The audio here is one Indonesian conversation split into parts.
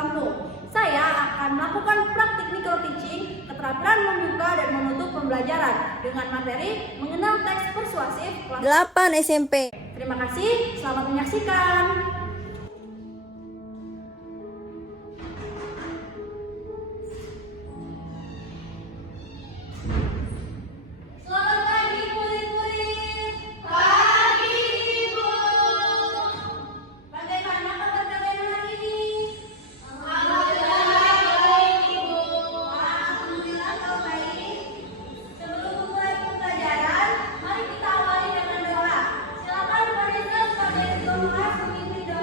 kampung. Saya akan melakukan practical teaching, keterampilan membuka dan menutup pembelajaran dengan materi mengenal teks persuasif kelas 8 SMP. Terima kasih, selamat menyaksikan. Selamat pagi murid-murid. Pagi Ibu. Bagaimana kabar kalian hari ini? Alhamdulillah baik Ibu. Alhamdulillah kalau baik. Sebelum mulai pembelajaran, mari kita awali dengan doa. Silakan Fariza sebagai doa memimpin doa.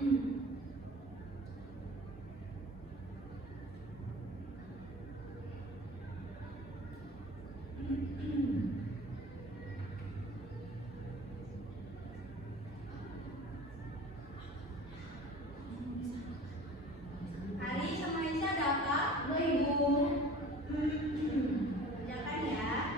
Ari sama Aisyah ada apa? Ibu. Kerjakan ya. Kerjakan ya.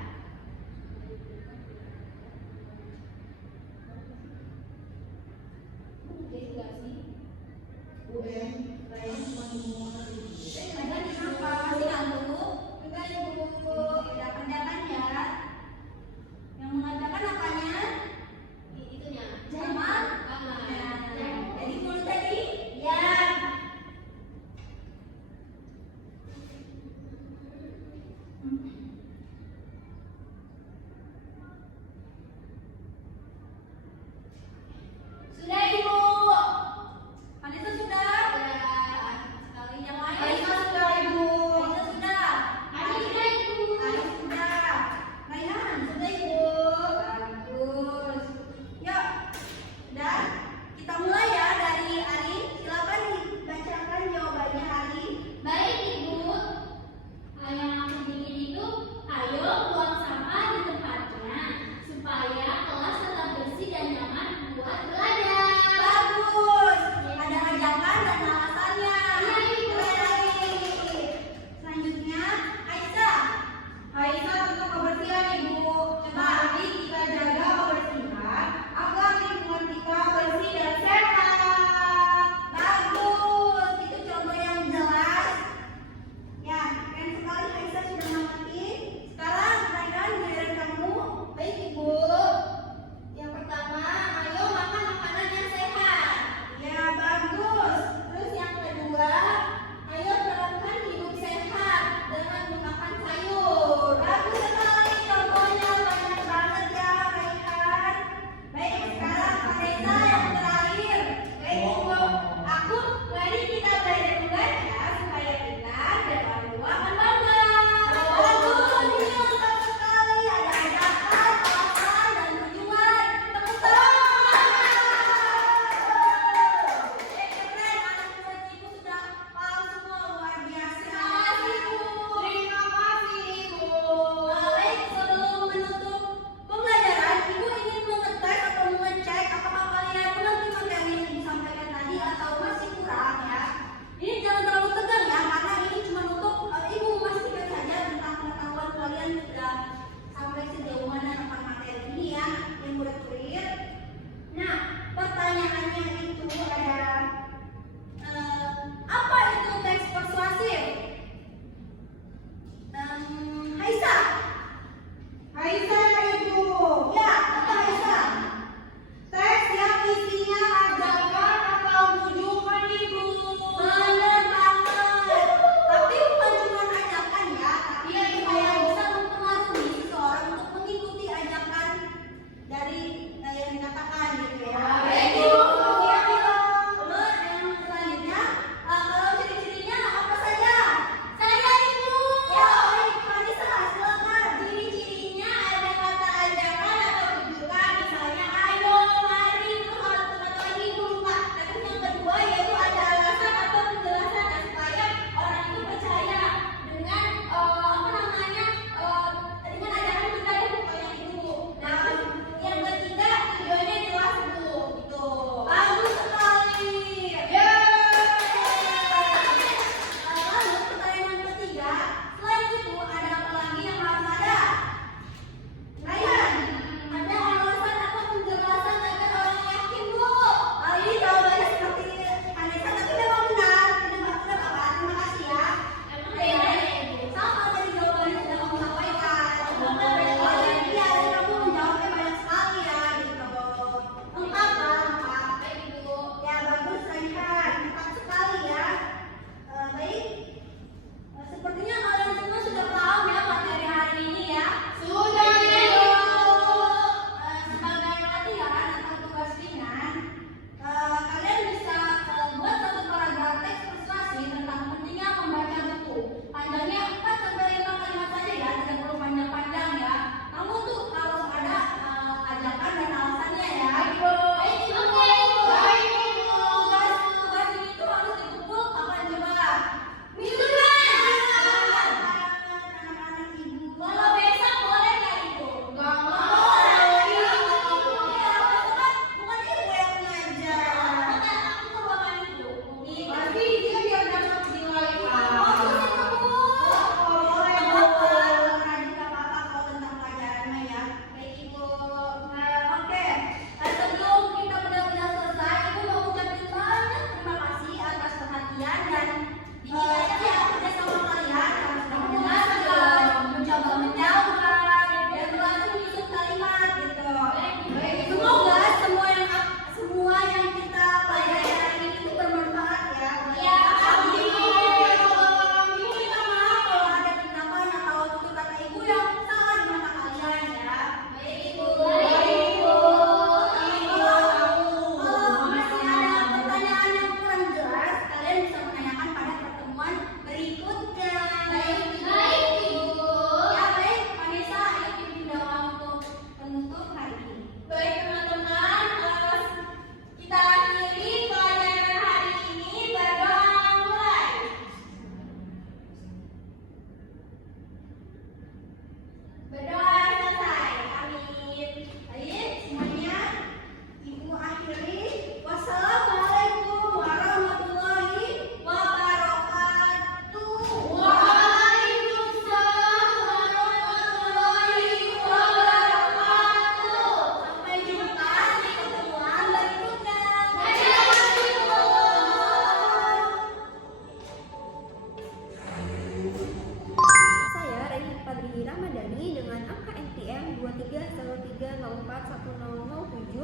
3041007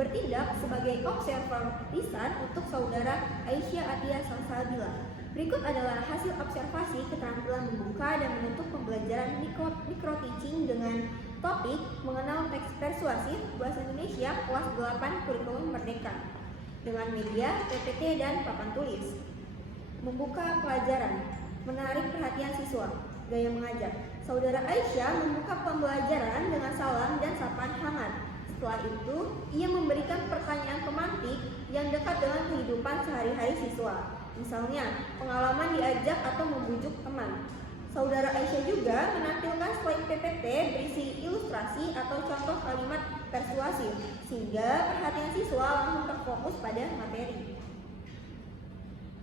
bertindak sebagai observer lisan untuk saudara Aisyah Atia Salsabila. Berikut adalah hasil observasi keterampilan membuka dan menutup pembelajaran micro-teaching dengan topik mengenal teks persuasif bahasa Indonesia kelas 8 kurikulum Merdeka dengan media PPT dan papan tulis. Membuka pelajaran, menarik perhatian siswa, gaya mengajar. Saudara Aisyah membuka pembelajaran dengan salam dan sapaan hangat. Setelah itu, ia memberikan pertanyaan pemantik yang dekat dengan kehidupan sehari-hari siswa. Misalnya, pengalaman diajak atau membujuk teman. Saudara Aisyah juga menampilkan slide PPT berisi ilustrasi atau contoh kalimat persuasif, sehingga perhatian siswa langsung terfokus pada materi.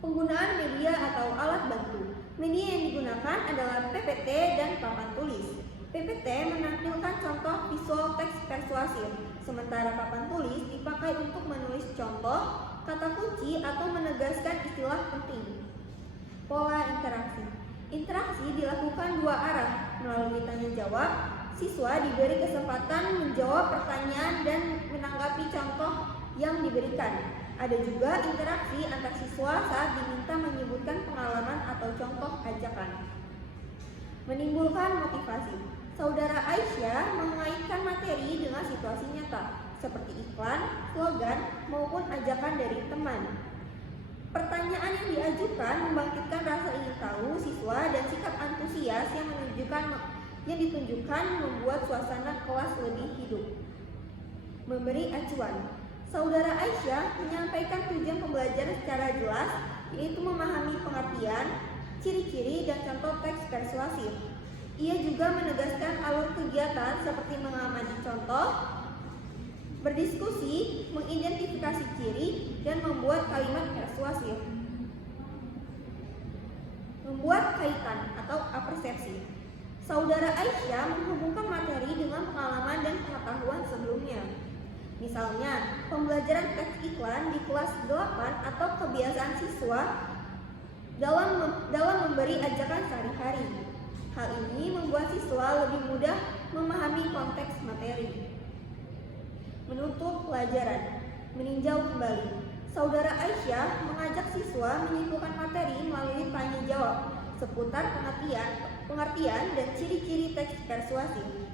Penggunaan media atau alat bantu. Media yang digunakan adalah PPT dan papan tulis. PPT menampilkan contoh visual teks persuasif, sementara papan tulis dipakai untuk menulis contoh, kata kunci, atau menegaskan istilah penting. Pola interaksi. Interaksi dilakukan dua arah, melalui tanya jawab. Siswa diberi kesempatan menjawab pertanyaan dan menanggapi contoh yang diberikan. Ada juga interaksi antar siswa saat diminta menyebutkan pengalaman atau contoh ajakan. Menimbulkan motivasi. Saudara Aisyah mengaitkan materi dengan situasi nyata, seperti iklan, slogan, maupun ajakan dari teman. Pertanyaan yang diajukan membangkitkan rasa ingin tahu siswa dan sikap antusias yang ditunjukkan membuat suasana kelas lebih hidup. Memberi acuan. Saudara Aisyah menyampaikan tujuan pembelajaran secara jelas, yaitu memahami pengertian, ciri-ciri, dan contoh teks persuasif. Ia juga menegaskan alur kegiatan seperti mengamati contoh, berdiskusi, mengidentifikasi ciri, dan membuat kalimat persuasif. Membuat kaitan atau apersepsi. Saudara Aisyah menghubungkan materi dengan pengalaman dan pengetahuan sebelumnya. Misalnya, pembelajaran teks iklan di kelas 8 atau kebiasaan siswa dalam memberi ajakan sehari-hari. Hal ini membuat siswa lebih mudah memahami konteks materi. Menutup pelajaran, meninjau kembali. Saudara Aisyah mengajak siswa menyimpulkan materi melalui tanya jawab seputar pengertian dan ciri-ciri teks persuasif.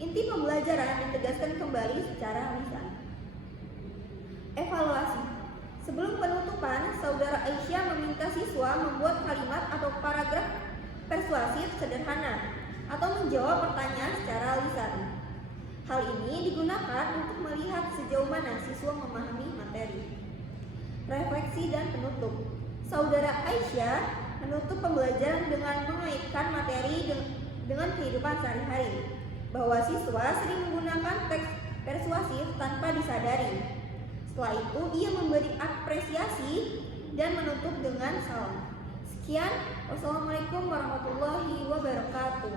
Inti pembelajaran ditegaskan kembali secara lisan. Evaluasi. Sebelum penutupan, Saudara Aisyah meminta siswa membuat kalimat atau paragraf persuasif sederhana atau menjawab pertanyaan secara lisan. Hal ini digunakan untuk melihat sejauh mana siswa memahami materi. Refleksi dan penutup. Saudara Aisyah menutup pembelajaran dengan mengaitkan materi dengan kehidupan sehari-hari, bahwa siswa sering menggunakan teks persuasif tanpa disadari. Setelah itu, ia memberi apresiasi dan menutup dengan salam. Sekian, wassalamualaikum warahmatullahi wabarakatuh.